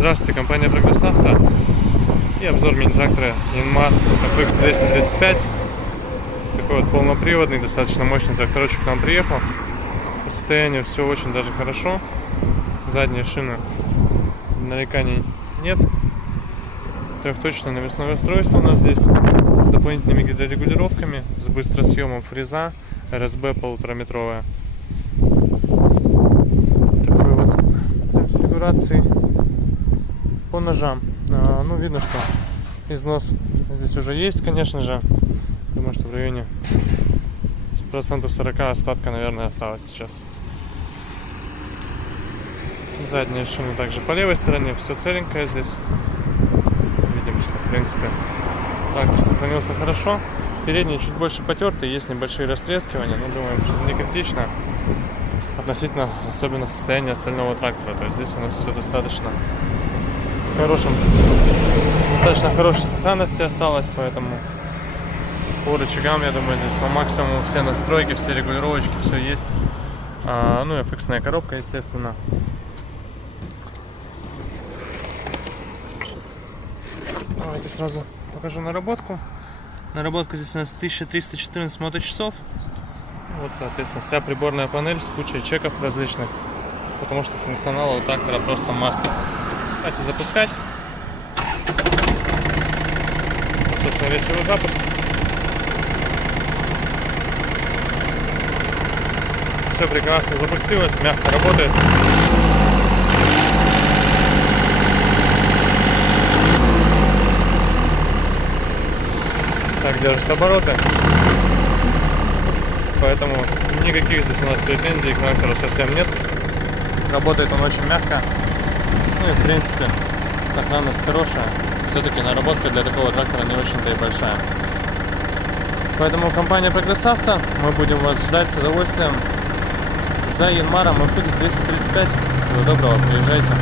Здравствуйте, компания Progress Auto и обзор мини-трактора Yanmar FX 235. Такой вот полноприводный, достаточно мощный тракторочек к нам приехал. По состоянию все очень даже хорошо. Задние шины, нареканий нет. Трехточное навесное устройство у нас здесь с дополнительными гидрорегулировками, с быстросъемом фреза, РСБ 1,5-метровая. Такой вот конфигурации по ножам. Ну, видно, что износ здесь уже есть, конечно же. Думаю, что в районе процентов 40 остатка, наверное, осталось сейчас. Задние шины также по левой стороне, все целенькое здесь. Видим, что в принципе трактор сохранился хорошо. Передние чуть больше потертые, есть небольшие растрескивания, но думаем, что не критично относительно особенно состояния остального трактора. То есть здесь у нас все достаточно хорошей сохранности осталось, поэтому по рычагам, я думаю, здесь по максимуму все настройки, все регулировочки, все есть. Ну и FX-ная коробка, естественно. Давайте сразу покажу наработку. Наработка здесь у нас 1314 моточасов. Вот, соответственно, вся приборная панель с кучей чеков различных, потому что функционала у трактора просто масса. Давайте запускать. Собственно, весь его запуск. Все прекрасно запустилось, мягко работает. Так держит обороты. Поэтому никаких здесь у нас претензий к трактору совсем нет. Работает он очень мягко. Ну и в принципе сохранность хорошая. Все-таки наработка для такого трактора не очень-то и большая. Поэтому компания Progress Auto, мы будем вас ждать с удовольствием за Yanmar FX 235. Всего доброго, приезжайте.